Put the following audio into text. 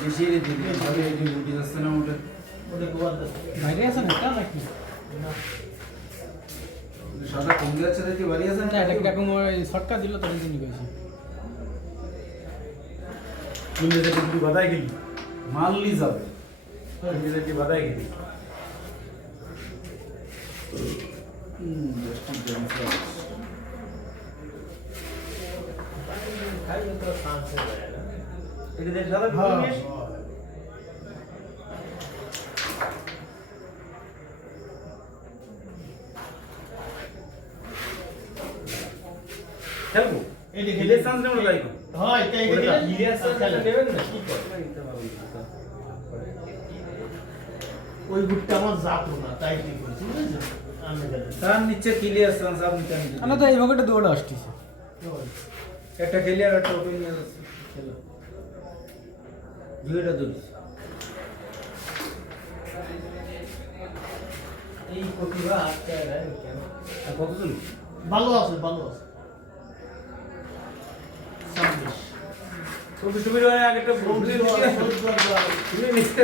धीरे धीरे धीरे धीरे धीरे धीरे से ना उठे उठे कुवार दस भारी ऐसा नहीं क्या लगती है शादा कौन दिया चले कि भारी ऐसा नहीं लगता क्योंकि मैं इस फट का दिल्ल तो नहीं दिखाई थी तुम जैसे कुछ भी बताए कि माल ली जाए तुम जैसे कि बताए कि खाई तो सांस से जाएगा এটা দেখ দাদা কি নিয়ে খেলবো এই দেখ হিলে সান্স কেমন লাগাইবো হ্যাঁ এটা এই দেখ হিলে সান্স খেলবেন না কি করে ওই গুটটা আমার যাতো না তাই কি করে বুঝছ তার নিচে ক্লিয়ার সান্স আপনি কেন না তো এই ভাগটা দৌড় আসছে এটা ক্লিয়ার আছে ওপেন আছে খেলো দুইটা দুধ এই প্রতিভা আটকায় দেয় কেন আর কতজন ভালো আছে ভালো আছে ছবি টুবির আগে একটা